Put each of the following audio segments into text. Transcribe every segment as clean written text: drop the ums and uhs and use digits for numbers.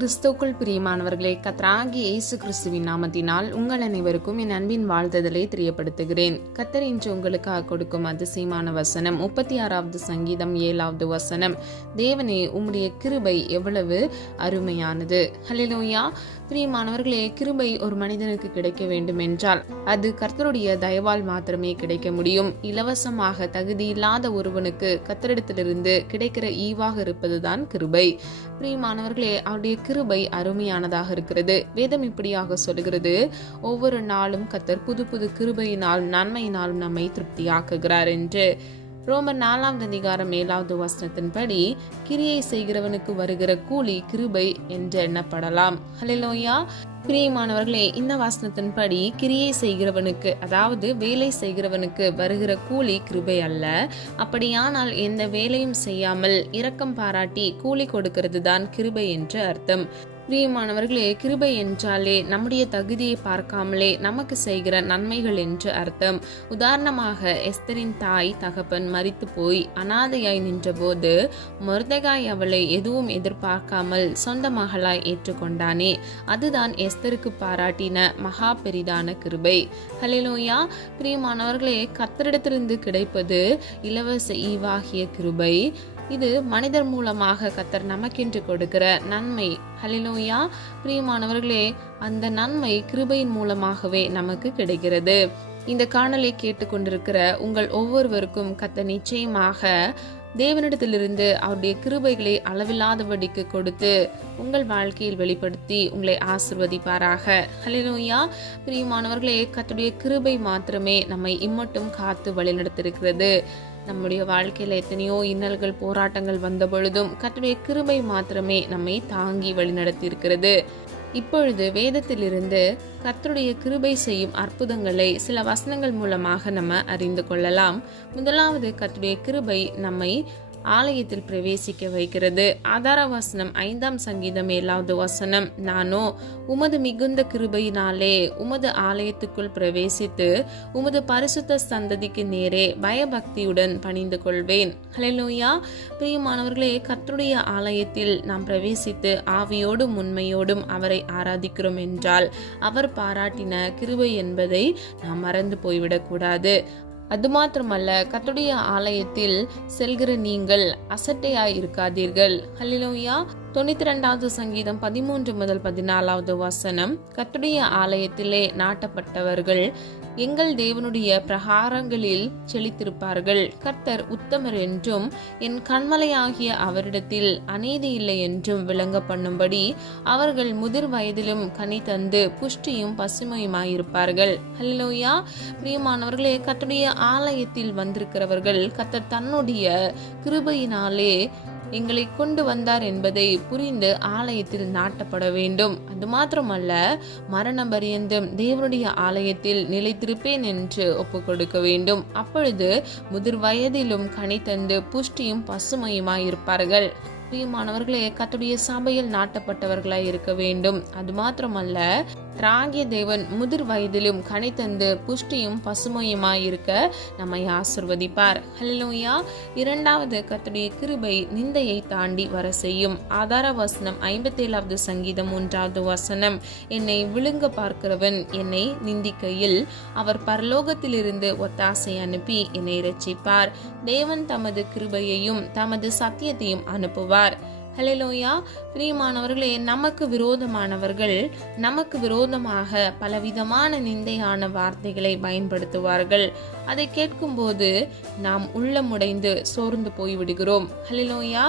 கிறிஸ்துவுக்குள் பிரியமானவர்களே, கர்த்தராகிய இயேசு கிறிஸ்துவின் நாமத்தினால் உங்கள் அனைவருக்கும் என் அன்பின் வாழ்த்துதலை தெரியப்படுத்துகிறேன். கர்த்தர் இன்று உங்களுக்காக கொடுக்கும் அதிசயமான வசனம் 36வது சங்கீதம் 7வது வசனம். தேவனே, உம்முடைய கிருபை எவ்வளவு அருமையானது. ஹல்லேலூயா. பிரியமானவர்களே, கிருபை ஒரு மனிதனுக்கு கிடைக்க வேண்டும் என்றால் அது கர்த்தருடைய தயவால் மாத்திரமே கிடைக்க முடியும். இலவசமாக தகுதியில்லாத ஒருவனுக்கு கர்த்தரிடத்திலிருந்து கிடைக்கிற ஈவாக இருப்பதுதான் கிருபை. பிரியமானவர்களே, அவருடைய கிருபை அருமையானதாக இருக்கிறது. வேதம் இப்படியாக சொல்லுகிறது, ஒவ்வொரு நாளும் கர்த்தர் புது புது கிருபையினால் நன்மையினாலும் நம்மை திருப்தியாக்குகிறார் என்று. ரோமர் 4வது அதிகாரம் 7வது வசனத்தின்படி கிரியை செய்கிறவனுக்கு வருகிற கூலி கிருபை என்று எண்ணப்படலாம். ஹல்லேலூயா. பிரியமானவர்களே, இந்த வசனத்தின்படி கிரியை செய்கிறவனுக்கு, அதாவது வேலை செய்கிறவனுக்கு வருகிற கூலி கிருபை அல்ல. அப்படியானால் எந்த வேலையும் செய்யாமல் இரக்கம் பாராட்டி கூலி கொடுக்கிறது தான் கிருபை என்று அர்த்தம். பிரியமானவர்களே, கிருபை என்றாலே நம்முடைய தகுதியை பார்க்காமலே நமக்கு செய்கிற நன்மைகள் என்று அர்த்தம். உதாரணமாக, எஸ்தரின் தாய் தகப்பன் மரித்து போய் அனாதையாய் நின்றபோது மொர்தெகாய் அவளை எதுவும் எதிர்பார்க்காமல் சொந்த மகளாய் ஏற்றுக்கொண்டானே, அதுதான் எஸ்தருக்கு பாராட்டின மகா பெரிதான கிருபை. ஹல்லேலூயா. பிரியமானவர்களே, கர்த்தரிடத்திலிருந்து கிடைப்பது இலவச ஈவாகிய கிருபை. இது மனிதர் மூலமாக கர்த்தர் நமக்கென்று கொடுக்கிற நன்மை. ஹல்லேலூயா. பிரியமானவர்களே, அந்த நன்மை கிருபையின் மூலமாகவே நமக்கு கிடைக்கிறது. இந்த காணலை கேட்டுக்கொண்டிருக்கிற உங்கள் ஒவ்வொருவருக்கும் கர்த்தர் நிச்சயமாக தேவனிடத்திலிருந்து அவருடைய கிருபைகளை அளவில்லாதபடிக்கு கொடுத்து உங்கள் வாழ்க்கையில் வெளிப்படுத்தி உங்களை ஆசீர்வதிப்பாராக. ஹல்லேலூயா. பிரியமானவர்களே, கர்த்தருடைய கிருபை மாத்திரமே நம்மை இம்மட்டும் காத்து வழிநடத்திருக்கிறது. நம்முடைய வாழ்க்கையில எத்தனையோ இன்னல்கள் போராட்டங்கள் வந்த பொழுதும் கர்த்தருடைய கிருபை மாத்திரமே நம்மை தாங்கி வழிநடத்தி இருக்கிறது. இப்பொழுது வேதத்திலிருந்து கர்த்தருடைய கிருபை செய்யும் அற்புதங்களை சில வசனங்கள் மூலமாக நம்ம அறிந்து கொள்ளலாம். முதலாவது, கர்த்தருடைய கிருபை நம்மை ஆலயத்தில் பிரவேசிக்க வைக்கிறது. ஆதார வசனம் 5ஆம் சங்கீதம் 7வது வசனம். நானோ உமது மிகுந்த கிருபையினாலே உமது ஆலயத்துக்குள் பிரவேசித்து உமது பரிசுத்த சந்ததிக்கு நேரே பயபக்தியுடன் பணிந்து கொள்வேன். ஹல்லேலூயா. பிரியமானவர்களே, கர்த்தருடைய ஆலயத்தில் நாம் பிரவேசித்து ஆவியோடும் உண்மையோடும் அவரை ஆராதிக்கிறோம் என்றால் அவர் பாராட்டின கிருபை என்பதை நாம் மறந்து போய்விடக்கூடாது. அது மாத்திரமல்ல, கர்த்தருடைய ஆலயத்தில் செல்கிற நீங்கள் அசட்டையாய் இருக்காதீர்கள். ஹல்லேலூயா. 92வது சங்கீதம் 13 முதல் 14வது வசனம். கர்த்தருடைய ஆலயத்திலே நாட்டப்பட்டவர்கள் எங்கள் தேவனுடைய பிரகாரங்களில் செழித்திருப்பார்கள். கர்த்தர் உத்தமர் என்றும் என் கண்மலையாகிய அவரிடத்தில் அநீதி இல்லை என்றும் விளங்க பண்ணும்படி அவர்கள் முதிர் வயதிலும் கனி தந்து புஷ்டியும் பசுமையுமாயிருப்பார்கள். ஹல்லேலூயா. பிரியமானவர்களே, கர்த்தருடைய ஆலயத்தில் வந்திருக்கிறவர்கள் கர்த்தர் தன்னுடைய கிருபையினாலே எங்களை கொண்டு வந்தார் என்பதை புரிந்து ஆலயத்தில் நாட்டப்பட வேண்டும். அது மாத்திரமல்ல, மரண பரியந்தம் தேவனுடைய ஆலயத்தில் நிலைத்திருப்பேன் என்று ஒப்பு கொடுக்க வேண்டும். அப்பொழுது முதிர் வயதிலும் கனி தந்து புஷ்டியும் பசுமையுமாய் இருப்பார்கள். பிரியமானவர்களே, கர்த்தருடைய சபையில் நாட்டப்பட்டவர்களாய் இருக்க வேண்டும். அது மாத்திரமல்ல, ராகிய தேவன் முதிர் வயதிலும் கனி தந்து புஷ்டியும் பசுமையுமாய் இருக்க நம்மை ஆசீர்வதிப்பார். ஹல்லேலூயா. இரண்டாவது, கர்த்தருடைய கிருபை நிந்தையை தாண்டி வர செய்யும். ஆதார வசனம் 57வது சங்கீதம் 1வது வசனம். என்னை விழுங்க பார்க்கிறவன் என்னை நிந்திக்கையில் அவர் பரலோகத்திலிருந்து ஒத்தாசை அனுப்பி என்னை இரட்சிப்பார். தேவன் தமது கிருபையையும் தமது சத்தியத்தையும் அனுப்புவார். ஹல்லேலூயா. பிரியமானவர்களே, நமக்கு விரோதமானவர்கள் நமக்கு விரோதமாக பலவிதமான நிந்தையான வார்த்தைகளை பயன்படுத்துவார்கள். அதை கேட்கும்போது நாம் உள்ளமுடைந்து சோர்ந்து போய்விடுகிறோம். ஹல்லேலூயா.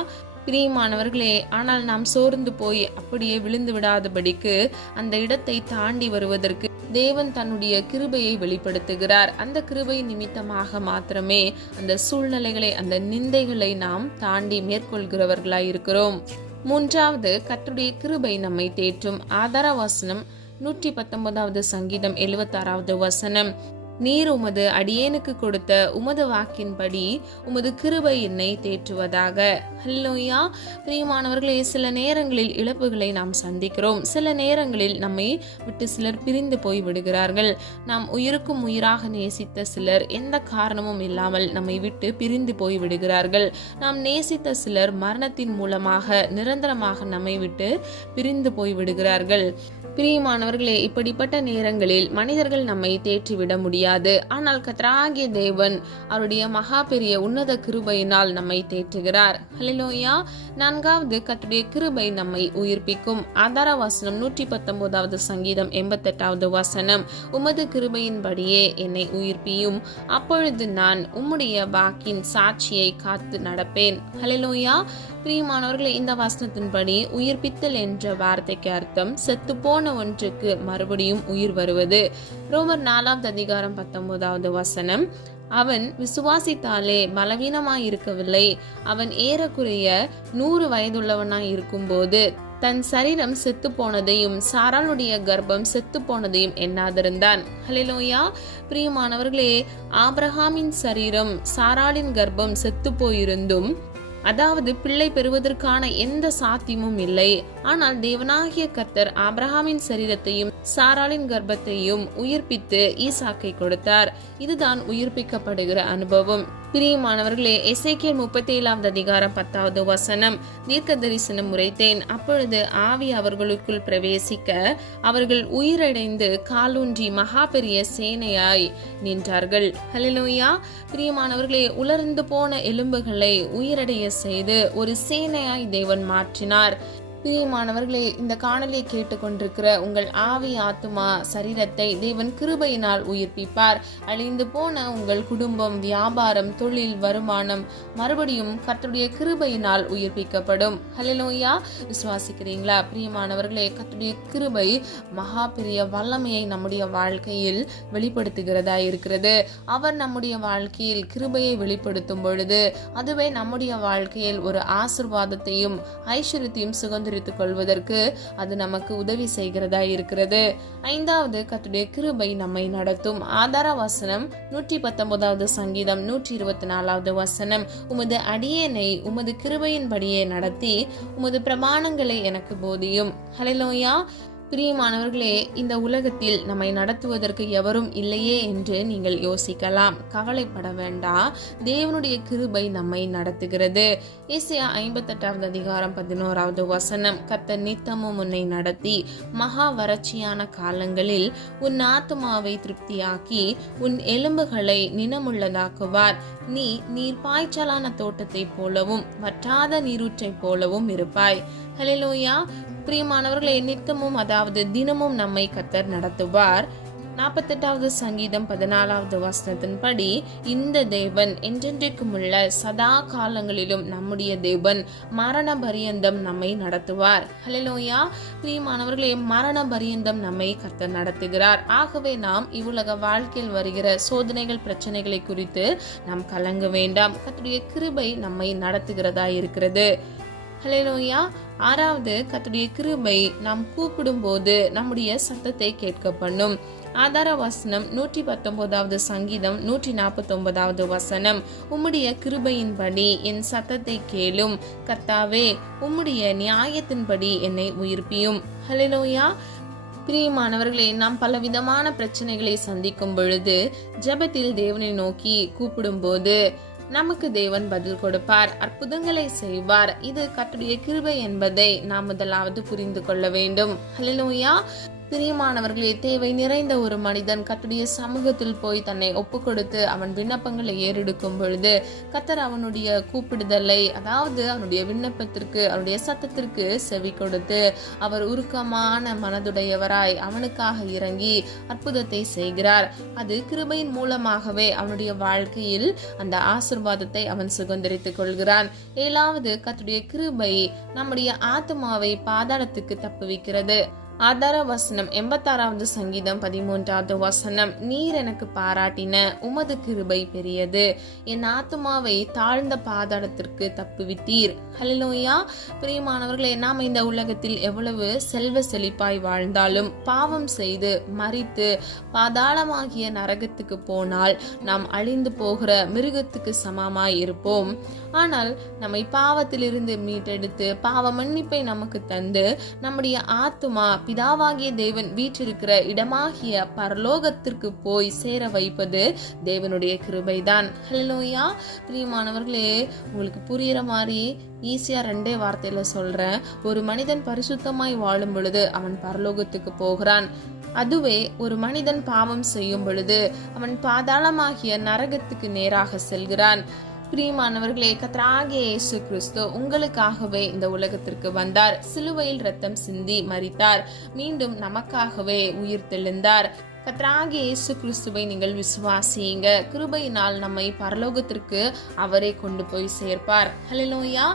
பிரியமானவர்களே, ஆனால் நாம் சோர்ந்து போய் அப்படியே விழுந்து விடாதபடிக்கு அந்த இடத்தை தாண்டி வருவதற்கு தேவன் தன்னுடைய கிருபையை வெளிப்படுத்துகிறார். அந்த கிருபை நிமித்தமாக மாத்திரமே அந்த சூழ்நிலைகளை, அந்த நிந்தைகளை நாம் தாண்டி மேற்கொள்கிறவர்களாய் இருக்கிறோம். மூன்றாவது, கர்த்தருடைய கிருபை நம்மை தேற்றும். ஆதார வசனம் 119வது சங்கீதம் 76வது வசனம். நீர் உமது அடியேனுக்கு கொடுத்த உமது வாக்கின்படி உமது கிருபை என்னை தேற்றுவதாக. ஹல்லேலூயா. பிரியமானவர்களே, சில நேரங்களில் இழப்புகளை நாம் சந்திக்கிறோம். சில நேரங்களில் நம்மை விட்டு சிலர் பிரிந்து போய் விடுகிறார்கள். நாம் உயிருக்கும் உயிராக நேசித்த சிலர் எந்த காரணமும் இல்லாமல் நம்மை விட்டு பிரிந்து போய் விடுகிறார்கள். நாம் நேசித்த சிலர் மரணத்தின் மூலமாக நிரந்தரமாக நம்மை விட்டு பிரிந்து போய் விடுகிறார்கள். பிரியமானவர்களே, இப்படிப்பட்ட நேரங்களில் மனிதர்கள் நம்மை தேற்றிவிட முடியாது. ஆனால் கர்த்தராகிய தேவன் அவருடைய மகா பெரிய உன்னத கிருபையினால் நம்மை தேற்றுகிறார். ஹல்லேலூயா. 4வது, கர்த்தருடைய கிருபை நம்மை உயிர்ப்பிக்கும். ஆதார வசனம் 119வது சங்கீதம் 88வது வசனம். உமது கிருபையின்படியே என்னை உயிர்ப்பியும், அப்பொழுது நான் உம்முடைய வாக்கின் சாட்சியை காத்து நடப்பேன். ஹல்லேலூயா. பிரியமானவர்களே, இந்த வசனத்தின்படி உயிர்ப்பித்தல் என்ற வார்த்தைக்கு அர்த்தம் செத்து போன ஒன்றுக்கு மறுபடியும் உயிர் வருவது. ரோமர் 4வது அதிகாரம் 19வது வசனம். அவன் விசுவாசித்தாலே பலவீனமாய் இருக்கவில்லை. அவன் ஏறக்குறைய 100 வயதுள்ளவனாய் இருக்கும்போது தன் சரீரம் செத்து போனதையும் சாராளுடைய கர்ப்பம் செத்து போனதையும் எண்ணாதிருந்தான். ஹல்லேலூயா. பிரியமானவர்களே, ஆபிரகாமின் சரீரம் சாராளின் கர்ப்பம் செத்து போயிருந்தும், அதாவது பிள்ளை பெறுவதற்கான எந்த சாத்தியமும் இல்லை. ஆனால் தேவனாகிய கர்த்தர் ஆபிரகாமின் சரீரத்தையும் சாராளின் கர்ப்பத்தையும் உயிர்ப்பித்து ஈசாக்கை கொடுத்தார். இதுதான் உயிர்ப்பிக்கப்படுகிற அனுபவம். பிரியமானவர்களே, எசேக்கியேல் 37வது அதிகாரம் 10வது வசனம். தீர்க்க தரிசனம் உரைத்தேன், அப்பொழுது ஆவி அவர்களுக்குள் பிரவேசிக்க அவர்கள் உயிரடைந்து காலூன்றி மகா பெரிய சேனையாய் நின்றார்கள். ஹல்லேலூயா. பிரியமானவர்களே, உலர்ந்து போன எலும்புகளை உயிரடைய செய்து ஒரு சேனையாய் தேவன் மாற்றினார். பிரியமானவர்களே, இந்த காணொலியை கேட்டுக்கொண்டிருக்கிற உங்கள் ஆவி, ஆத்துமா, சரீரத்தை தேவன் கிருபையினால் உயிர்ப்பிப்பார். அழிந்து போன உங்கள் குடும்பம், வியாபாரம், தொழில், வருமானம் மறுபடியும் கர்த்தருடைய கிருபையினால் உயிர்ப்பிக்கப்படும். ஹல்லேலூயா. விசுவாசிக்கிறீங்களா? பிரியமானவர்களே, கர்த்தருடைய கிருபை மகா பெரிய வல்லமையை நம்முடைய வாழ்க்கையில் வெளிப்படுத்துகிறதா இருக்கிறது. அவர் நம்முடைய வாழ்க்கையில் கிருபையை வெளிப்படுத்தும் பொழுது அதுவே நம்முடைய வாழ்க்கையில் ஒரு ஆசீர்வாதத்தையும் ஐஸ்வர்யத்தையும் சுதந்திரித்துக் கொள்வதற்கு அது நமக்கு உதவி செய்கிறதா இருக்கிறது. 5வது, கர்த்தருடைய கிருபை நம்மை நடத்தும். ஆதார வசனம் 119வது சங்கீதம் 124வது வசனம். உமது அடியேனை உமது கிருபையின்படியே நடத்தி உமது பிரமாணங்களை எனக்கு போதியும். ஹல்லேலூயா. பிரியமானவர்களே, இந்த உலகத்தில் நம்மை நடத்துவதற்கு எவரும் இல்லையே என்று நீங்கள் யோசிக்கலாம். கவலைப்பட வேண்டாம். தேவனுடைய கிருபை நம்மை நடத்துகிறது. ஏசாயா 58வது அதிகாரம் 11வது வசனம். கர்த்தர் நித்தமும் உன்னை நடத்தி மகா வறட்சியான காலங்களில் உன் ஆத்துமாவை திருப்தியாக்கி உன் எலும்புகளை நினமுள்ளதாக்குவார். நீ நீர் பாய்ச்சலான தோட்டத்தை போலவும் வற்றாத நீரூற்றை போலவும் இருப்பாய். ஹல்லேலூயா. பிரியமானவர்களே, நித்தமும் அதாவது தினமும் நம்மை கர்த்தர் நடத்துவார். 48வது சங்கீதம் 14வது வசனத்தின்படி இந்த தேவன் என்றென்றைக்கும் உள்ள சதா காலங்களிலும் நம்முடைய தேவன் மரண பரியந்தம் நம்மை நடத்துவார். ஹல்லேலூயா. பிரியமானவர்களே, மரண பரியந்தம் நம்மை கர்த்தர் நடத்துகிறார். ஆகவே நாம் இவ்வுலக வாழ்க்கையில் வருகிற சோதனைகள், பிரச்சனைகளை குறித்து நாம் கலங்க வேண்டாம். கர்த்தருடைய கிருபை நம்மை நடத்துகிறதா இருக்கிறது. ஹல்லேலூயா. 6வது, கர்த்தருடைய கிருபை நாம் கூப்பிடும் போது நம்முடைய சத்தத்தை கேட்க பண்ணும். ஆதார வசனம் 119வது சங்கீதம் 149வது வசனம். உம்முடைய கிருபையின்படி என் சத்தத்தை கேளும். கர்த்தாவே, உம்முடைய நியாயத்தின்படி என்னை உயிர்ப்பியும். ஹல்லேலூயா. பிரியமானவர்களே, நாம் பலவிதமான பிரச்சனைகளை சந்திக்கும் பொழுது ஜெபத்தில் தேவனை நோக்கி கூப்பிடும் போது நமக்கு தேவன் பதில் கொடுப்பார், அற்புதங்களை செய்வார். இது கர்த்தருடைய கிருபை என்பதை நாம் முதலாவது புரிந்து கொள்ள வேண்டும். ஹல்லேலூயா. பிரியமானவர்களே, தேவை நிறைந்த ஒரு மனிதன் கர்த்தருடைய சமூகத்தில் போய் தன்னை ஒப்பு கொடுத்து அவன் விண்ணப்பங்களை ஏறெடுக்கும் பொழுது கர்த்தர் அவனுடைய கூப்பிடுதலை, அதாவது அவனுடைய விண்ணப்பத்திற்கு, அவனுடைய சத்தத்திற்கு செவி கொடுத்து அவர் உருக்கமான மனதுடையவராய் அவனுக்காக இறங்கி அற்புதத்தை செய்கிறார். அது கிருபையின் மூலமாகவே அவனுடைய வாழ்க்கையில் அந்த ஆசீர்வாதத்தை அவன் சுதந்திரித்துக் கொள்கிறான். 7வது, கர்த்தருடைய கிருபை நம்முடைய ஆத்துமாவை பாதாளத்துக்கு தப்புவிக்கிறது. ஆதார வசனம் 86வது சங்கீதம் 13வது வசனம். நீர் எனக்கு பாராட்டின உமது கிருபை பெரியது, என் ஆத்துமாவை தாழ்ந்த பாதாளத்திற்கு தப்புவித்தீர். ஹல்லேலூயா. பிரியமானவர்களே, நாம் இந்த உலகத்தில் எவ்வளவு செல்வ செழிப்பாய் வாழ்ந்தாலும் பாவம் செய்து மரித்து பாதாளமாகிய நரகத்துக்கு போனால் நாம் அழிந்து போகிற மிருகத்துக்கு சமமாய் இருப்போம். ஆனால் நம்மை பாவத்திலிருந்து மீட்டெடுத்து பாவ மன்னிப்பை நமக்கு தந்து நம்முடைய ஆத்துமா பிதாவாகிய தேவன் வீற்றிருக்கிற இடமாகிய பரலோகத்திற்கு போய் சேர வைப்பது தேவனுடைய கிருபைதான். ஹல்லேலூயா. பிரியமானவர்களே, உங்களுக்கு புரியுற மாதிரி ஈஸியா 2 வார்த்தையில சொல்றேன். ஒரு மனிதன் பரிசுத்தமாய் வாழும் பொழுது அவன் பரலோகத்துக்கு போகிறான். அதுவே ஒரு மனிதன் பாவம் செய்யும் பொழுது அவன் பாதாளமாகிய நரகத்துக்கு நேராக செல்கிறான். பிரியமானவர்களே, கர்த்தராகிய இயேசு கிறிஸ்து உங்களுக்காகவே இந்த உலகத்திற்கு வந்தார். சிலுவையில் ரத்தம் சிந்தி மரித்தார். மீண்டும் நமக்காகவே உயிர் தெழுந்தார். கர்த்தராகிய இயேசு கிறிஸ்துவை நீங்கள் விசுவாசியுங்க. கிருபையினால் நம்மை பரலோகத்திற்கு அவரே கொண்டு போய் சேர்ப்பார். ஹல்லேலூயா.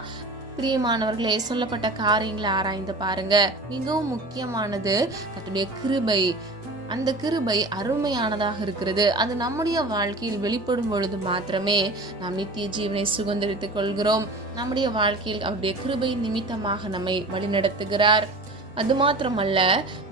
பிரியமானவர்களே, சொல்லப்பட்ட காரியங்களை ஆராய்ந்து பாருங்க. மிகவும் முக்கியமானது கர்த்தருடைய கிருபை. அந்த கிருபை அருமையானதாக இருக்கிறது. அது நம்முடைய வாழ்க்கையில் வெளிப்படும் பொழுது மாத்திரமே நாம் நித்திய ஜீவனை சுதந்திரித்துக் கொள்கிறோம். நம்முடைய வாழ்க்கையில் அவருடைய கிருபை நிமித்தமாக நம்மை வழிநடத்துகிறார். அது மாத்திரமல்ல,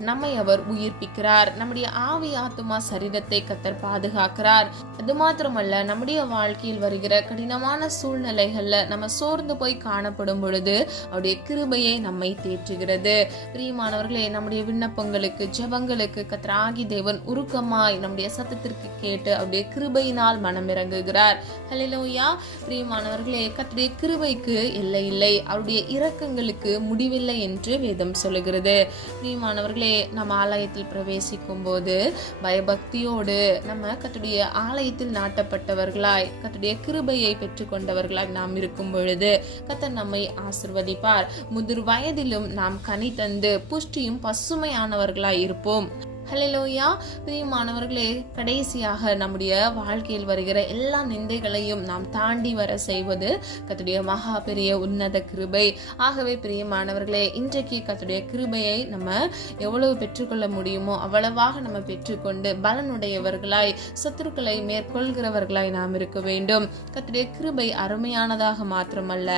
நம்மை அவர் உயிர்ப்பிக்கிறார். நம்முடைய ஆவி ஆத்துமா சரீரத்தை கர்த்தர் பாதுகாக்கிறார். அது மாத்திரமல்ல, நம்முடைய வாழ்க்கையில் வருகிற கடினமான சூழ்நிலைகள்ல நம்ம சோர்ந்து போய் காணப்படும் பொழுது அவருடைய கிருபையை நம்மை தேற்றுகிறது. பிரியமானவர்களே, நம்முடைய விண்ணப்பங்களுக்கு ஜெபங்களுக்கு கர்த்தராகிய தேவன் உருக்கமாய் நம்முடைய சத்தத்திற்கு கேட்டு அவருடைய கிருபையினால் மனம் இறங்குகிறார். ஹல்லேலூயா. பிரியமானவர்களே, கர்த்தருடைய கிருபைக்கு எல்லை இல்லை, அவருடைய இரக்கங்களுக்கு முடிவில்லை என்று வேதம் சொல்லுகிறது. பிரியமானவர்களே, நம்ம ஆலயத்தில் பிரவேசிக்கும் போது பயபக்தியோடு நம்ம கர்த்தருடைய ஆலயத்தில் நாட்டப்பட்டவர்களாய் கர்த்தருடைய கிருபையை பெற்றுக்கொண்டவர்களாய் நாம் இருக்கும் பொழுது கர்த்தர் நம்மை ஆசீர்வதிப்பார். முதிர் வயதிலும் நாம் கனி தந்து புஷ்டியும் பசுமையானவர்களாய் இருப்போம். ஹல்லேலூயா. பிரியமானவர்களே, கடைசியாக நம்முடைய வாழ்க்கையில் வருகிற எல்லா நிந்தைகளையும் நாம் தாண்டி வர செய்வது கர்த்தருடைய மகா பெரிய உன்னத கிருபை. ஆகவே பிரியமானவர்களே, இன்றைக்கு கர்த்தருடைய கிருபையை நம்ம எவ்வளவு பெற்றுக்கொள்ள முடியுமோ அவ்வளவாக நம்ம பெற்றுக்கொண்டு பலனுடையவர்களாய் சத்துருக்களை மேற்கொள்கிறவர்களாய் நாம் இருக்க வேண்டும். கர்த்தருடைய கிருபை அருமையானதாக மாத்திரமல்ல,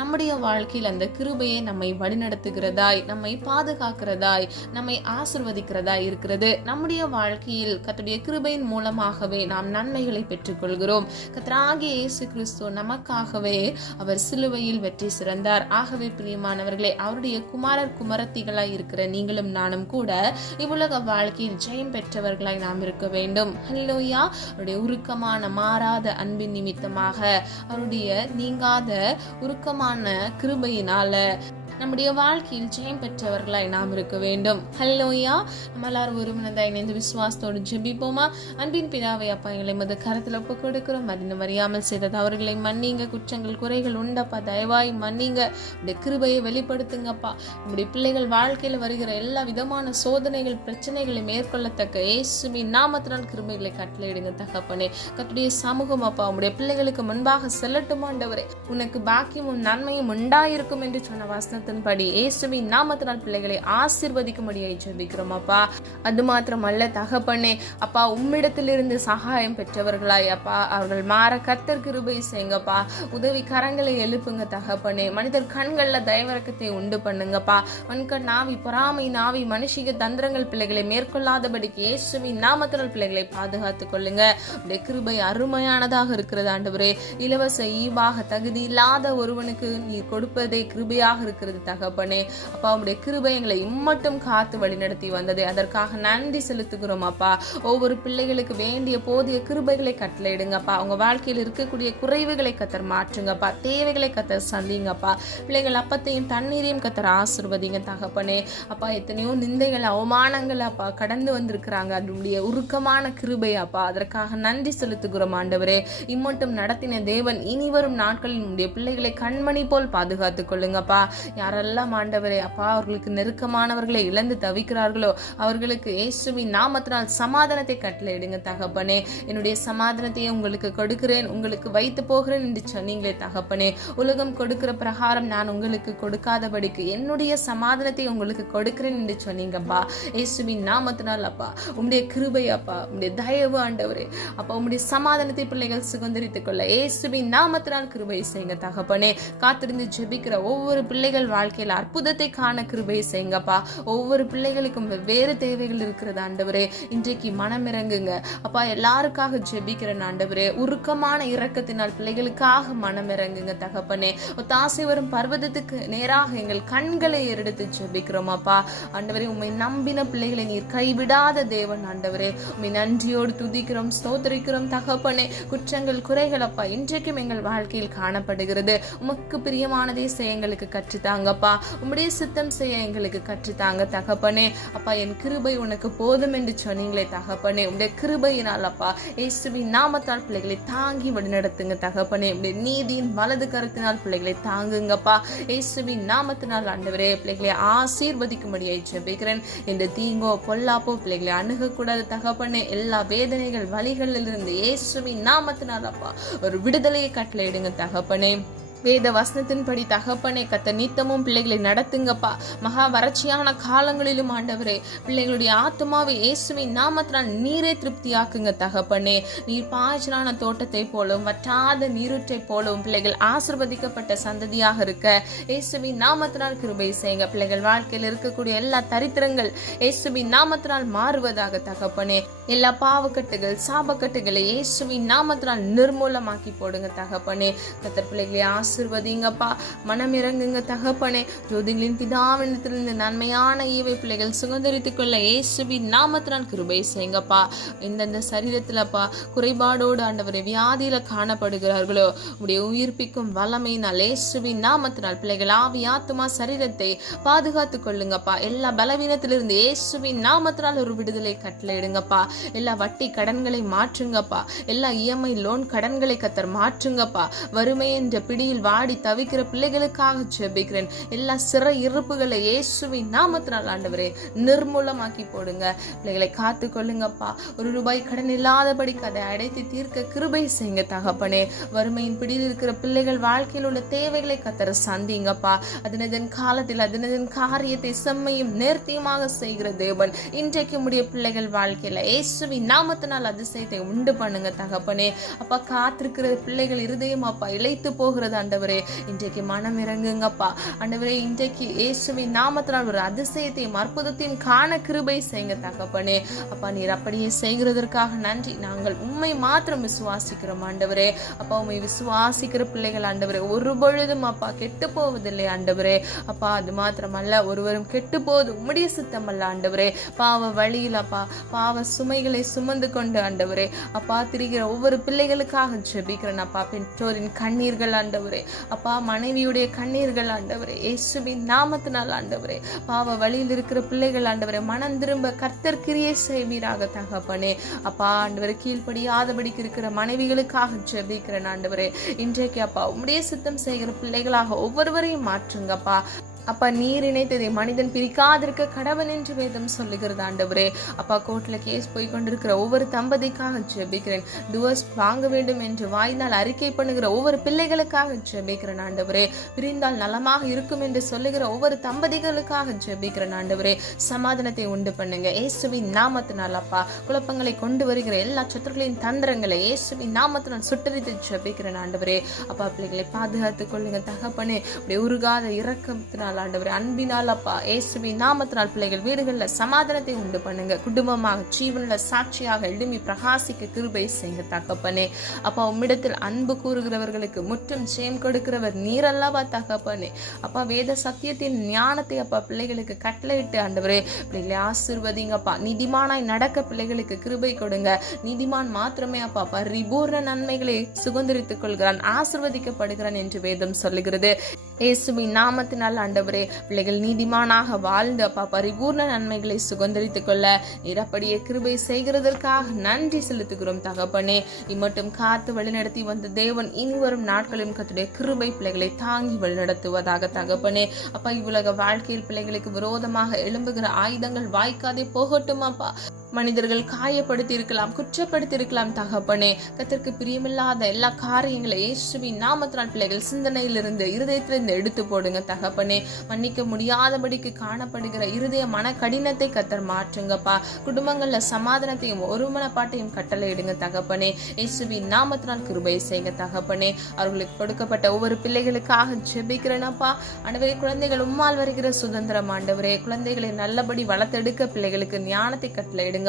நம்முடைய வாழ்க்கையில் அந்த கிருபையை நம்மை வழிநடத்துகிறதாய், நம்மை பாதுகாக்கிறதாய், நம்மை ஆசீர்வதிக்கிறதாய் இருக்கிறது. நம்முடைய வாழ்க்கையில் கர்த்தருடைய கிருபையின் மூலமாகவே நாம் நன்மைகளை பெற்றுக்கொள்கிறோம். கர்த்தராகிய இயேசு கிறிஸ்து நமக்காகவே அவர் சிலுவையில் வெற்றி சிறந்தார். ஆகவே பிரியமானவர்களே, அவருடைய குமாரர் குமாரத்திகளாய் இருக்கிற நீங்களும் நானும் கூட இவ்வுலக வாழ்க்கையில் ஜெயம் பெற்றவர்களாய் நாம் இருக்க வேண்டும். ஹல்லேலூயா. அவருடைய உருக்கமான மாறாத அன்பின் நிமித்தமாக, அவருடைய நீங்காத உருக்கமான கிருபையினால நம்முடைய வாழ்க்கையில் ஜெயம் பெற்றவர்களாய் நாம் இருக்க வேண்டும். ஹல்லேலூயா. நம்ம எல்லாரும் ஒரு மனதாய் இணைந்து விசுவாசத்தோடு ஜெபிப்போமா? அன்பின் பிதாவே, அப்பா, எங்களை மது கரத்தில் ஒப்பு கொடுக்கிறோம். அதினம் அறியாமல் செய்த தவறுகளை மன்னிங்க. குற்றங்கள் குறைகள் உண்டப்பா, தயவாய் மன்னிங்க. உடைய கிருபையை வெளிப்படுத்துங்கப்பா. நம்முடைய பிள்ளைகள் வாழ்க்கையில் வருகிற எல்லா விதமான சோதனைகள் பிரச்சனைகளை மேற்கொள்ளத்தக்க இயேசுவின் நாமத்தினால் கிருபைகளை கட்டளையிடுங்க தகப்பனே. கர்த்தருடைய சமூகம் அப்பா உம்முடைய பிள்ளைகளுக்கு முன்பாக செல்லட்டும் ஆண்டவரே. உனக்கு பாக்கியமும் நன்மையும் உண்டாயிருக்கும் என்று சொன்ன வசனத்தின்படி இயேசுவின் நாமத்தினால் பிள்ளைகளை ஆசீர்வதிக்கும்படியாய் ஜெபிக்கிறோம் அப்பா. அது மாத்திரமல்ல தகப்பனே, அப்பா, உம்மிடத்திலிருந்து சகாயம் பெற்றவர்களாய் அப்பா அவர்கள் மாற கர்த்தர் கிருபை செய்யுங்கப்பா. உதவி கரங்களை எழுப்புங்க தகப்பனே. மனிதர் கண்கள்ல தயவிறக்கத்தை உண்டு பண்ணுங்கப்பா. வன்கண் நாவி பொறாமை நாவி மனுஷிக தந்திரங்கள் பிள்ளைகளை மேற்கொள்ளாதபடிக்கு இயேசுவின் நாமத்தினால் பிள்ளைகளை பாதுகாத்துக் கொள்ளுங்க. உடைய கிருபை அருமையானதாக இருக்கிறது ஆண்டவரே. இலவச ஈவாக தகுதி இல்லாத ஒருவனுக்கு நீ கொடுப்பதே கிருபையாக இருக்கிறது தகப்பனே. அப்பா, உடைய கிருபை எங்களை இம்மட்டும் காத்து வழி நடத்தி வந்தது. அதற்காக நன்றி செலுத்துகிறோம் அப்பா. ஒவ்வொரு பிள்ளைகளுக்கு வேண்டிய போதிய கிருபைகளை கட்டளையிடுங்கப்பா. அவங்க வாழ்க்கையில் இருக்கக்கூடிய குறைவுகளை கத்தர் மாற்றுங்கப்பா. தேவைகளை கத்தர் சந்திங்கப்பா. பிள்ளைகள் அப்பத்தையும் தண்ணீரையும் கத்தர் ஆசீர்வதிங்க தகப்பனே. அப்பா, எத்தனையோ நிந்தைகள் அவமானங்கள் அப்பா கடந்து வந்திருக்கிறாங்க. அதனுடைய உருக்கமான கிருபை அப்பா, அதற்காக நன்றி செலுத்துகிறோம் ஆண்டவரே. இம்மட்டும் நடத்தின தேவன் இனி வரும் நாட்களில் உடைய பிள்ளைகளை கண்மணி போல் பாதுகாத்துக் கொள்ளுங்கப்பா. யாரெல்லாம் ஆண்டவரே அப்பா அவர்களுக்கு நெருக்கமானவர்களை இழந்து தவிக்கிறார்களோ அவர்களுக்கு இயேசுவின் நாமத்தினால் சமாதானத்தை கட்டளையிடுங்க தகப்பனே. என்னுடைய சமாதானத்தை உங்களுக்கு கொடுக்கிறேன், உங்களுக்கு வைத்து போகிறேன் என்று சொன்னீங்களே தகப்பனே. உலகம் கொடுக்கிற பிரகாரம் நான் உங்களுக்கு கொடுக்காதபடிக்கு என்னுடைய சமாதானத்தை உங்களுக்கு கொடுக்கிறேன் என்று சொன்னீங்கப்பா. இயேசுவின் நாமத்தினால் அப்பா உம்முடைய கிருபை அப்பா, உம்முடைய தயவு ஆண்டவரே அப்பா, உம்முடைய சமாதானத்தை பிள்ளைகள் சுதந்திரித்துக் கொள்ள இயேசுவின் நாமத்தினால் கிருபை செய்யுங்க தகப்பனே. காத்திருந்து ஜெபிக்கிற ஒவ்வொரு பிள்ளைகள் வாழ்க்கையில் அற்புதத்தை காண கிருபை செய்யுங்கப்பா. ஒவ்வொரு பிள்ளைகளுக்கும் வெவ்வேறு தேவைகள் இருக்கிறது ஆண்டவரே. இன்றைக்கு மனம் இறங்குங்க அப்பா. எல்லாருக்காக ஜெபிக்கிறேன் ஆண்டவரே. உருக்கமான இரக்கத்தினால் பிள்ளைகளுக்காக மனம் இறங்குங்க தகப்பனே. ஒத்தாசை வரும் பர்வதத்துக்கு நேராக எங்கள் கண்களை எடுத்து ஜெபிக்கிறோம் அப்பா. ஆண்டவரே உம்மை நம்பின பிள்ளைகளை நீர் கைவிடாத தேவன் ஆண்டவரே. உம்மை நன்றியோடு துதிக்கிறோம், ஸ்தோத்திரிக்கிறோம் தகப்பனே. குற்றங்கள் குறைகள் அப்பா இன்றைக்கும் எங்கள் வாழ்க்கையில் காணப்படுகிறது. உமக்கு பிரியமானதை செய்ய எங்களுக்கு கற்றுத்தாங்கப்பா. உம்முடைய சித்தம் செய்ய எங்களுக்கு கற்றுத்தாங்க தகப்பனே. அப்பா என் கிருபை உனக்கு போதும் என்று சொன்னீங்களே தகப்பனே. உம்முடைய கிருபையினால் அப்பா இயேசுவின் நாமத்தால் பிள்ளைகளை தாங்கி வழிநடத்துங்க தகப்பனே. உம்முடைய நீதியின் வலது கருத்தினால் பிள்ளைகளை தாங்குங்கப்பா. இயேசுவின் நாமத்தினால் ஆண்டவரே பிள்ளைகளை ஆசீர்வதிக்கும்படியாய் ஜெபிக்கிறேன். இந்த தீங்கோ பொல்லாப்போ பிள்ளைகளை அணுகக்கூடாது தகப்பனே. எல்லா வேதனைகள் வலிகளிலிருந்து இயேசுவின் நாமத்தினால் அப்பா ஒரு விடுதலையை கட்டளையிடுங்க தகப்பனே. வேத வசனத்தின்படி தகப்பனே கர்த்தர் நித்தமும் பிள்ளைகளை நடத்துங்கப்பா. மகா வறட்சியான காலங்களிலும் ஆண்டவரே பிள்ளைகளுடைய ஆத்மாவை இயேசுவின் நாமத்தினால் நீரே திருப்தியாக்குங்க தகப்பனே. நீர் பாய்ச்சலான தோட்டத்தை போலவும் வற்றாத நீரூற்றை போலவும் பிள்ளைகள் ஆசீர்வதிக்கப்பட்ட சந்ததியாக இருக்க இயேசுவின் நாமத்தினால் கிருபை செய்யுங்க. பிள்ளைகள் வாழ்க்கையில் இருக்கக்கூடிய எல்லா தரித்திரங்கள் இயேசுவின் நாமத்தினால் மாறுவதாக தகப்பனே. எல்லா பாவக்கட்டுகள் சாபக்கட்டுகளை இயேசுவின் நாமத்தினால் நிர்மூலமாக்கி போடுங்க தகப்பனே. கர்த்தர் பிள்ளைகளை ஆசீர்வதிங்கப்பா. மனம் இறங்குங்க தகப்பனே. ஜோதிகளின் பிதாவினத்திலிருந்து நன்மையான ஈவை பிள்ளைகள் சுதந்திரித்துக் கொள்ள இயேசுவின் நாமத்தினால் கிருபை செய்யுங்கப்பா. இந்தந்த சரீரத்திலப்பா குறைபாடோடு ஆண்டவரே வியாதியில காணப்படுகிறார்களோ உடைய உயிர்ப்பிக்கும் வல்லமையினால் இயேசுவின் நாமத்தினால் பிள்ளைகள் ஆவி ஆத்துமா சரீரத்தை பாதுகாத்துக் கொள்ளுங்கப்பா. எல்லா பலவீனத்திலிருந்து இயேசுவின் நாமத்தினால் ஒரு விடுதலை கட்டளையிடுங்கப்பா. எல்லா வட்டி கடன்களை மாற்றுங்கப்பா. எல்லா இஎம்ஐ லோன் கடன்களை கர்த்தர் மாற்றுங்கப்பா. வறுமை என்ற பிடியில் வாடி தவிக்கிற பிள்ளைகளுக்காக ஜெபிக்கிறேன். எல்லா சிறை இருப்புகளை இயேசுவின் நாமத்தினால் ஆண்டவரே நிர்மூலமாக்கி போடுங்க. பிள்ளைகளை காத்து கொள்ளுங்கப்பா. ₹1 கடன் இல்லாதபடிக்கு அதை அடைத்து தீர்க்க கிருபை செய்யுங்க தகப்பனே. வறுமையின் பிடியில் இருக்கிற பிள்ளைகள் வாழ்க்கையில் உள்ள தேவைகளை கர்த்தர் சந்திங்கப்பா. அதனதன் காலத்தில் அதனதன் காரியத்தை செம்மையும் நேர்த்தியுமாக செய்கிற தேவன் இன்றைக்கு உடைய பிள்ளைகள் வாழ்க்கையில இயேசுவின் நாமத்தினால் அதிசயத்தை உண்டு பண்ணுங்க தகப்பனே. அப்பா காத்திருக்கிற பிள்ளைகள் இருதயம் அப்பா இளைத்து போகிறது ஆண்டவரே. இன்றைக்கு மனம் இறங்குங்கப்பா ஆண்டவரே. இன்றைக்கு இயேசுவின் நாமத்தினால் ஒரு அதிசயத்தையும் அற்புதத்தையும் காண கிருபை செய்யுங்க தகப்பனே. அப்பா நீர் அப்படியே செய்கிறதற்காக நன்றி. நாங்கள் உம்மை மாத்திரம் விசுவாசிக்கிறோம் ஆண்டவரே. அப்பா உம்மை விசுவாசிக்கிற பிள்ளைகள் ஆண்டவரே ஒரு பொழுதும் அப்பா கெட்டு போவதில்லை ஆண்டவரே. அப்பா அது மாத்திரமல்ல ஒருவரும் கெட்டு போவது உம்முடைய சித்தம் அல்ல ஆண்டவரே. பாவ வழியில் அப்பா பாவ சுமைகளை சுமந்து கொண்டு ஆண்டவரே அப்பா திரிகிற ஒவ்வொரு பிள்ளைகளுக்காக ஜெபிக்கிறேன் அப்பா. பெற்றோரின் கண்ணீர்கள் ஆண்டவரே அப்பா, மனைவியுடைய கண்ணீர்கள் ஆண்டவரே இயேசுவின் நாமத்தினால் ஆண்டவரே. பாவ வழியில் இருக்கிற பிள்ளைகள் ஆண்டவரே மனம் திரும்ப கர்த்தர் கிரியை செய்வீராக தகப்பனே. அப்பா ஆண்டவரே கீழ்ப்படியாதபடிக்கு இருக்கிற மனைவிகளுக்காக ஜெபிக்கிறேன் ஆண்டவரே. இன்றைக்கு அப்பா உம்முடைய சித்தம் செய்கிற பிள்ளைகளாக ஒவ்வொருவரையும் மாற்றுங்கப்பா. அப்பா நீர் இணைத்ததை மனிதன் பிரிக்காதிருக்க கடவன் என்று வேதம் சொல்லுகிறது ஆண்டவரே. அப்பா கோர்ட்ல கேஸ் போய் கொண்டிருக்கிற ஒவ்வொரு தம்பதிக்காக ஜெபிக்கிறேன். டிவோர்ஸ் வாங்க வேண்டும் என்று வாயினால் அறிக்கை பண்ணுகிற ஒவ்வொரு பிள்ளைகளுக்காக ஜெபிக்கிறேன் ஆண்டவரே. பிரிந்தால் நலமாக இருக்கும் என்று சொல்லுகிற ஒவ்வொரு தம்பதிகளுக்காக ஜெபிக்கிறேன் ஆண்டவரே. சமாதானத்தை உண்டு பண்ணுங்க இயேசுவின் நாமத்தினால் அப்பா. குழப்பங்களை கொண்டு வருகிற எல்லா சத்துருக்களின் தந்திரங்களை இயேசுவின் நாமத்தினால் சுட்டரித்து ஜெபிக்கிறேன் ஆண்டவரே. அப்பா பிள்ளைகளை பாதுகாத்துக் கொள்ளுங்க தகப்பனே. அப்படி உருகாத இரக்கத்தினால் ஆண்டவரே அன்பினால் அப்பா இயேசுவின் நாமத்தினால் பிள்ளைகள் வீடுகள்ல சமாதானத்தை உண்டு பண்ணுங்க. குடும்பமாக ஜீவன்ல சாட்சியாக எழுமி பிரகாசிக்க கிருபை செய்யுங்க தகப்பனே. அப்பா உம்மிடத்தில் அன்பு கூறுகிறவர்களுக்கு முற்றும் ஜெயம் கொடுக்கிறவர் நீரல்லவா தகப்பனே. அப்பா வேத சத்தியத்தின் ஞானத்தை அப்பா பிள்ளைகளுக்கு கட்டளையிட்டு ஆண்டவரே பிள்ளைகளை ஆசீர்வதிங்கப்பா. நீதிமானாய் நடக்க பிள்ளைகளுக்கு கிருபை கொடுங்க. நீதிமான் மாத்திரமே அப்பா பரிபூர்ண நன்மைகளை சுதந்திரித்துக் கொள்கிறான், ஆசீர்வதிக்கப்படுகிறான் என்று வேதம் சொல்லுகிறது. இயேசுவின் நாமத்தினால் ஆண்டவரே பிள்ளைகள் நீதிமானாக வாழ்ந்து அப்பா பரிபூர்ண நன்மைகளை சுதந்தரித்துக் கொள்ள நிரப்படியே கிருபை செய்கிறதற்காக நன்றி செலுத்துகிறோம் தகப்பனே. இம்மட்டும் காத்து வழிநடத்தி வந்த தேவன் இனி வரும் நாட்களிலும் கர்த்தருடைய கிருபை பிள்ளைகளை தாங்கி வழிநடத்துவதாக தகப்பனே. அப்பா இவ்வுலக வாழ்க்கையில் பிள்ளைகளுக்கு விரோதமாக எழும்புகிற ஆயுதங்கள் வாய்க்காதே போகட்டும் அப்பா. மனிதர்கள் காயப்படுத்தி இருக்கலாம், குற்றப்படுத்தி இருக்கலாம் தகப்பனே. கர்த்தருக்கு பிரியமில்லாத எல்லா காரியங்களை இயேசுவின் நாமத்தினால் பிள்ளைகள் சிந்தனையிலிருந்து இருதயத்திலிருந்து எடுத்து போடுங்க தகப்பனே. மன்னிக்க முடியாதபடிக்கு காணப்படுகிற இருதய மன கடினத்தை கர்த்தர் மாற்றுங்கப்பா. குடும்பங்கள்ல சமாதானத்தையும் ஒருமனப்பாட்டையும் கட்டளையிடுங்க தகப்பனே. இயேசுவின் நாமத்தினால் கிருபை செய்யுங்க தகப்பனே. அவர்களுக்கு கொடுக்கப்பட்ட ஒவ்வொரு பிள்ளைகளுக்காக ஜெபிக்கிறேனப்பா. ஆண்டவரே குழந்தைகள் உம்மால் வருகிற சுதந்திரம் ஆண்டவரே. குழந்தைகளை நல்லபடி வளர்த்தெடுக்க பிள்ளைகளுக்கு ஞானத்தை கட்டளையிடுங்க.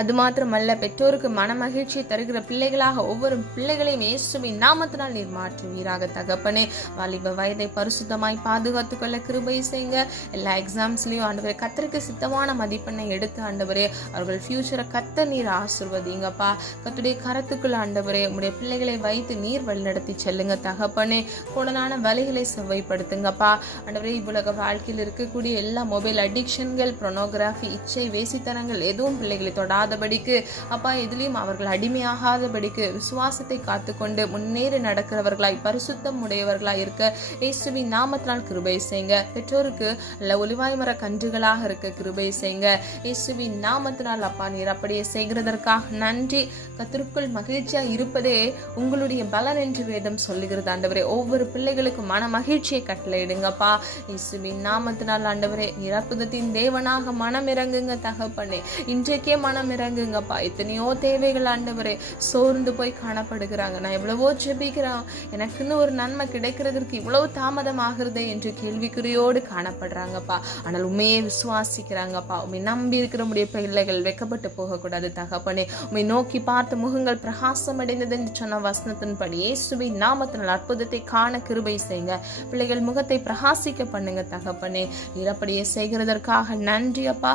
அது மாத்திரமல்ல பெற்றோருக்கு மன மகிழ்ச்சியை தருகிற பிள்ளைகளாக ஒவ்வொரு பிள்ளைகளையும் இயேசுவின் நாமத்தினால் நீர் மாற்றுவீராக தகப்பனே. வாலிப வயதை பரிசுத்தமாய் பாதுகாத்துக் கொள்ள கிருபை செய்யுங்க. எல்லா எக்ஸாம்ஸ்லயும் ஆண்டவரே கர்த்தருக்கு சித்தமான மதிப்பெண்ணை எடுத்து ஆண்டவரே அவர்கள் ஃபியூச்சரை கர்த்தர் நீர் ஆசீர்வதிங்கப்பா. கர்த்தருடைய கரத்துக்குள்ள ஆண்டவரே உம்முடைய பிள்ளைகளை வைத்து நீர் வழிநடத்தி செல்லுங்க தகப்பனே. கோடலான வழிகளை செவ்வாய்ப்படுத்துங்கப்பா. ஆண்டவரே இவ்வுலக வாழ்க்கையில் இருக்கக்கூடிய எல்லா மொபைல் அடிக்ஷன்கள், பொர்னோகிராஃபி, இச்சை, வேசித்தனங்கள் எதுவும் பிள்ளைகளை தொடாதபடிக்கு அப்பா எதிலையும் அவர்கள் அடிமையாகாதபடிக்கு விசுவாசத்தை காத்துக்கொண்டு முன்னேறி நடக்கிறவர்களாய் பரிசுத்தம் உடையவர்களாய் இருக்க இயேசுவின் நாமத்தினால் கிருபை செய்யுங்க. பெற்றோருக்கு அல்ல ஒலிவாய் மர கன்றுகளாக இருக்க கிருபை செய்யுங்க. இயேசுவின் நாமத்தினால் அப்பா நீர் அப்படியே செய்கிறதற்காக நன்றி. கர்த்தருக்குள் மகிழ்ச்சியா இருப்பதே உங்களுடைய பலன் என்று வேதம் சொல்லுகிறது ஆண்டவரே. ஒவ்வொரு பிள்ளைகளுக்கும் மன மகிழ்ச்சியை கட்டளையிடுங்கப்பா. இயேசுவின் நாமத்தினால் ஆண்டவரே நீர் அற்புதத்தின் தேவனாக மனம் இறங்குங்க தகப்பனே. இன்றைக்கே மனம் இறங்குங்கப்பா. எத்தனையோ தேவைகள் ஆண்டவரே சோர்ந்து போய் காணப்படுகிறாங்க. நான் எவ்வளவோ ஜெபிக்கிறேன், எனக்குன்னு ஒரு நன்மை கிடைக்கிறதுக்கு இவ்வளவு தாமதம் ஆகுறதே என்று கேள்விக்குறியோடு காணப்படுறாங்கப்பா. ஆனால் உண்மையே விசுவாசிக்கிறாங்கப்பா. உண்மை நம்பி இருக்கிற முடிய பிள்ளைகள் வெக்கப்பட்டு போகக்கூடாது தகப்பனே. உண்மை நோக்கி பார்த்த முகங்கள் பிரகாசம் அடைந்தது என்று சொன்ன வசனத்தின்படி இயேசுவின் நாமத்தினால் அற்புதத்தை காண கிருபை செய்யுங்க. பிள்ளைகள் முகத்தை பிரகாசிக்க பண்ணுங்க தகப்பனே. அப்படியே செய்கிறதற்காக நன்றி அப்பா.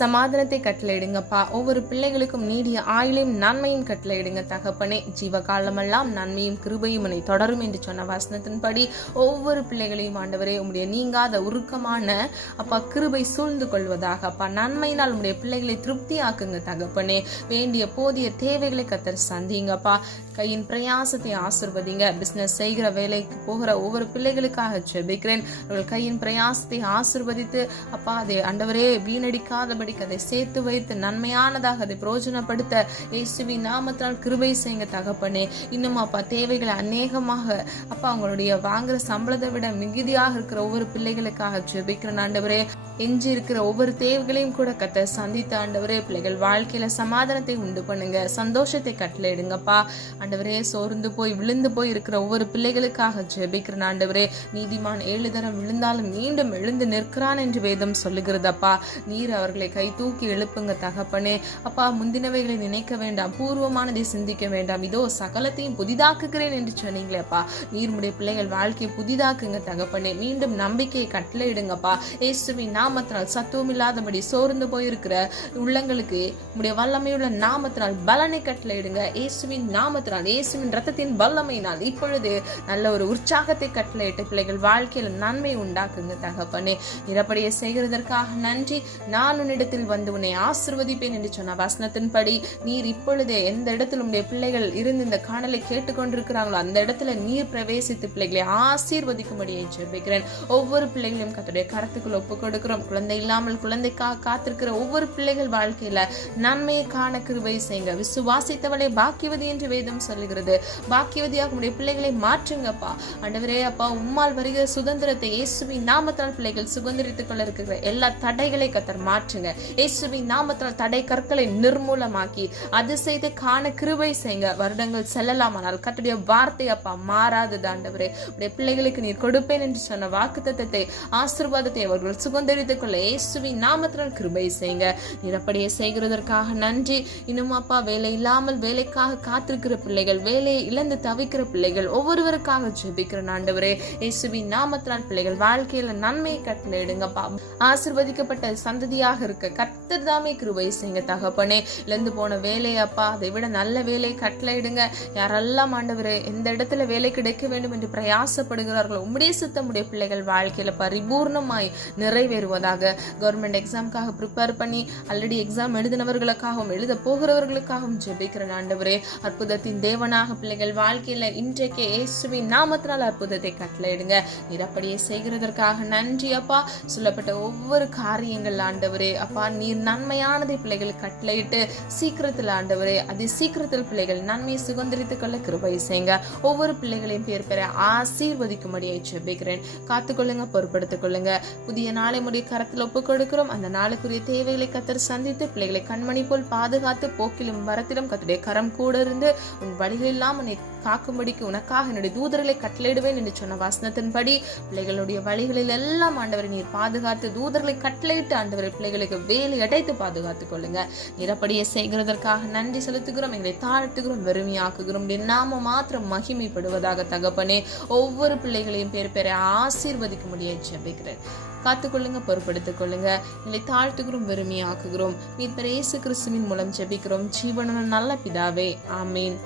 சமாதானத்தை கட்டளையிடுங்கப்பா. ஒவ்வொரு பிள்ளைகளுக்கும் நீடிய ஆயுளையும் நன்மையும் கட்டளையிடுங்க தகப்பனே. ஜீவகாலமெல்லாம் நன்மையும் கிருபையும் உன்னை தொடரும் என்று சொன்ன வசனத்தின்படி ஒவ்வொரு பிள்ளைகளையும் ஆண்டவரே உம்முடைய நீங்காத உருக்கமான அப்பா கிருபை சூழ்ந்து கொள்வதாக அப்பா. நன்மையினால் உம்முடைய பிள்ளைகளை திருப்தி ஆக்குங்க தகப்பனே. வேண்டிய போதிய தேவைகளை கர்த்தர் சந்திங்கப்பா. கையின் பிரயாசத்தை ஆசீர்வதிங்க. பிசினஸ் செய்கிற வேலைக்கு போகிற ஒவ்வொரு பிள்ளைகளுக்காக ஜெபிக்கிறேன். அவர்கள் கையின் பிரயாசத்தை ஆசீர்வதித்து அப்பா அதை ஆண்டவரே வீணடிக்காதபடிக்கு அதை சேர்த்து வைத்து நன்மையானதாக அதை பிரயோஜனப்படுத்த இயேசுவின் நாமத்தினால் கிருபை செய்யுங்க தகப்பனே. இன்னும் அப்பா தேவைகளை அநேகமாக அப்பா அவங்களுடைய வாங்குற சம்பளத்தை விட மிகுதியாக இருக்கிற ஒவ்வொரு பிள்ளைகளுக்காக ஜெபிக்கிறேன் ஆண்டவரே. எஞ்சி இருக்கிற ஒவ்வொரு தேவைகளையும் கூட கர்த்தர் சந்தித்த ஆண்டவரே பிள்ளைகள் வாழ்க்கையில சமாதானத்தை உண்டு பண்ணுங்க, சந்தோஷத்தை கட்டளையிடுங்கப்பா. ஆண்டவரே சோர்ந்து போய் விழுந்து போய் இருக்கிற ஒவ்வொரு பிள்ளைகளுக்காக ஜெபிக்கிறேன் ஆண்டவரே. நீதிமான் 7 தரம் விழுந்தாலும் மீண்டும் எழுந்து நிற்கிறான் என்று வேதம் சொல்லுகிறதப்பா. நீர் அவர்களை கை தூக்கி எழுப்புங்க தகப்பனே. அப்பா முந்தினவைகளை நினைக்க வேண்டாம், பூர்வமானதை சிந்திக்க வேண்டாம், இதோ சகலத்தையும் புதிதாக்குகிறேன் என்று சொன்னீங்களேப்பா. நீர் உடைய பிள்ளைகள் வாழ்க்கையை புதிதாக்குங்க தகப்பனே. மீண்டும் நம்பிக்கையை கட்டளையிடுங்கப்பா. இயேசுவின் நாமத்தினால் சத்துவம் இல்லாதபடி சோர்ந்து போயிருக்கிற உள்ளங்களுக்கு உடைய வல்லமையுள்ள நாமத்தினால் பலனை கட்டளையிடுங்க. இயேசுவின் நாமத்தினால் இயேசுவின் ரத்தத்தின் வல்லமையினால் இப்பொழுது நல்ல ஒரு உற்சாகத்தை கட்டளையிட்டு பிள்ளைகள் வாழ்க்கையில் நன்மை உண்டாக்குங்க தகப்பனே. நிரப்படியை செய்கிறதற்காக நன்றி. நான் உன்னிடத்தில் வந்து உன்னை ஆசீர்வதிப்பேன் என்று சொன்ன வசனத்தின்படி நீர் இப்பொழுதே எந்த இடத்துல உடைய பிள்ளைகள் இருந்து இந்த காணலை கேட்டுக்கொண்டிருக்கிறாங்களோ அந்த இடத்துல நீர் பிரவேசித்து பிள்ளைகளை ஆசீர்வதிக்கும்படியை ஜெபிக்கிறேன். ஒவ்வொரு பிள்ளைகளையும் கர்த்தருடைய கரத்துக்குள் ஒப்பு கொடுக்கிறோம். குழந்தை இல்லாமல் குழந்தைக்காக காத்திருக்கிற ஒவ்வொரு பிள்ளைகள் வாழ்க்கையில நன்மையை காண கிருபை செய்யுங்க. விசுவாசித்தவளை பாக்கியவதி என்று வேதம் சொல்லுகிறது. பாக்கியவதியாக உடைய பிள்ளைகளை மாற்றுங்கப்பா. ஆண்டவரே அப்பா உம்மால் வருகிற சுதந்திரத்தை இயேசுவின் நாமத்தால் பிள்ளைகள் சுதந்திரித்துக் கொள்ள இருக்கிற எல்லா தடைகளை கர்த்தர் மாற்றுங்க. இயேசுவின் நாமத்தால் தடை கற்களை நிர்மூலமாக்கி அதிசயத்தை காண கிருபை செய்யுங்க. வருடங்கள் செல்லலாம், ஆனால் கர்த்தருடைய வார்த்தை அப்பா மாறாதது. ஆண்டவரே உடைய பிள்ளைகளுக்கு நீர் கொடுப்பேன் என்று சொன்ன வாக்குத்தத்தத்தை ஆசீர்வாதத்தை அவர்கள் சுதந்திரித்துக் கொள்ள இயேசுவின் நாமத்தால் கிருபை செய்யுங்க. நீர் அப்படியே செய்கிறதற்காக நன்றி. இன்னும் அப்பா வேலை இல்லாமல் வேலைக்காக காத்திருக்கிற பிள்ளைகள், வேலையை இழந்து தவிக்கிற பிள்ளைகள் ஒவ்வொருவருக்காக ஜெபிக்கிற ஆண்டவரே, இயேசுவின் நாமத்தினால் பிள்ளைகள் வாழ்க்கையில நன்மையை கட்டளையிடுங்கப்பா. ஆசீர்வதிக்கப்பட்ட சந்ததியாக இருக்க கர்த்தர் தாமே கிருபை செய்யுங்க தகப்பனே. இழந்து போன வேலையப்பா, அதை விட நல்ல வேலையை கட்டளையிடுங்க. யாரெல்லாம் ஆண்டவரே எந்த இடத்துல வேலை கிடைக்க வேண்டும் என்று பிரயாசப்படுகிறார்களோ உம்முடைய சித்தமுடைய பிள்ளைகள் வாழ்க்கையில பரிபூர்ணமாய் நிறைவேறுவதாக. கவர்மெண்ட் எக்ஸாம்காக ப்ரிப்பேர் பண்ணி ஆல்ரெடி எக்ஸாம் எழுதினவர்களுக்காகவும் எழுத போகிறவர்களுக்காகவும் ஜெபிக்கிற ஆண்டவரே, அற்புதத்தின் தேவனாக பிள்ளைகள் வாழ்க்கையில இன்றைக்கு இயேசுவின் நாமத்தினால் அற்புதத்தை கட்டளையிடுங்க. நீர் அப்படியே செய்கிறதற்காக நன்றி அப்பா. சொல்லப்பட்ட ஒவ்வொரு காரியங்கள் ஆண்டவரே அப்பா, நீர் நன்மையானதை பிள்ளைகளுக்கு கட்டளையிட்டு சீக்கிரத்தில் ஆண்டவரே அதி சீக்கிரத்தில் பிள்ளைகள் நன்மையை சுதந்திரித்துக் கொள்ள கிருபை செய்யுங்க. ஒவ்வொரு பிள்ளைகளையும் பேர் பெற ஆசீர்வதிக்கும்படியை ஜெபிக்கிறேன். காத்துக்கொள்ளுங்க, பொறுப்படுத்திக் கொள்ளுங்க. புதிய நாளை முடிய கரத்தில் ஒப்புக் கொடுக்கிறோம். அந்த நாளுக்குரிய தேவைகளை கத்தர் சந்தித்து பிள்ளைகளை கண்மணி போல் பாதுகாத்து போக்கிலும் வரத்திலும் கத்துடைய கரம் கூட இருந்து உன் வழிகளெல்லாம் உன்னை காக்கும்படிக்கு உனக்காக என்னுடைய தூதர்களை கட்டளையிடுவேன் என்று சொன்ன வசனத்தின்படி பிள்ளைகளுடைய வழிகளில் எல்லாம் ஆண்டவரை நீர் பாதுகாத்து தூதர்களை கட்டளையிட்டு ஆண்டவரை பிள்ளைகளுக்கு வேலை அடைத்து பாதுகாத்துக் கொள்ளுங்க. நிறப்படியை செய்கிறதற்காக நன்றி செலுத்துகிறோம். எங்களை தாழ்த்துகிறோம், வெறுமையாக்குகிறோம். நாம மாத்திரம் மகிமைப்படுவதாக தகப்பனே. ஒவ்வொரு பிள்ளைகளையும் பேர் பெற ஆசீர்வதிக்க முடிய ஜெபிக்கிறேன். காத்துக்கொள்ளுங்க, பொறுப்படுத்திக் கொள்ளுங்க. எங்களை தாழ்த்துகிறோம், வெறுமையாக்குகிறோம். மீட்பர் இயேசு கிறிஸ்துவின் மூலம் ஜெபிக்கிறோம் ஜீவனுள்ள நல்ல பிதாவே, ஆமீன்.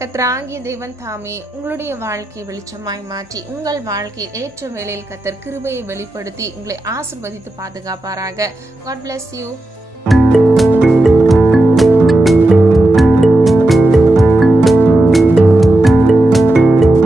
கர்த்தராகிய தேவன் தாமே உங்களுடைய வாழ்க்கையை வெளிச்சமாய் மாற்றி உங்கள் வாழ்க்கையில் ஏற்ற வேளையில் கர்த்தர் கிருபையை வெளிப்படுத்தி உங்களை ஆசீர்வதித்து பாதுகாப்பாராக. God bless you.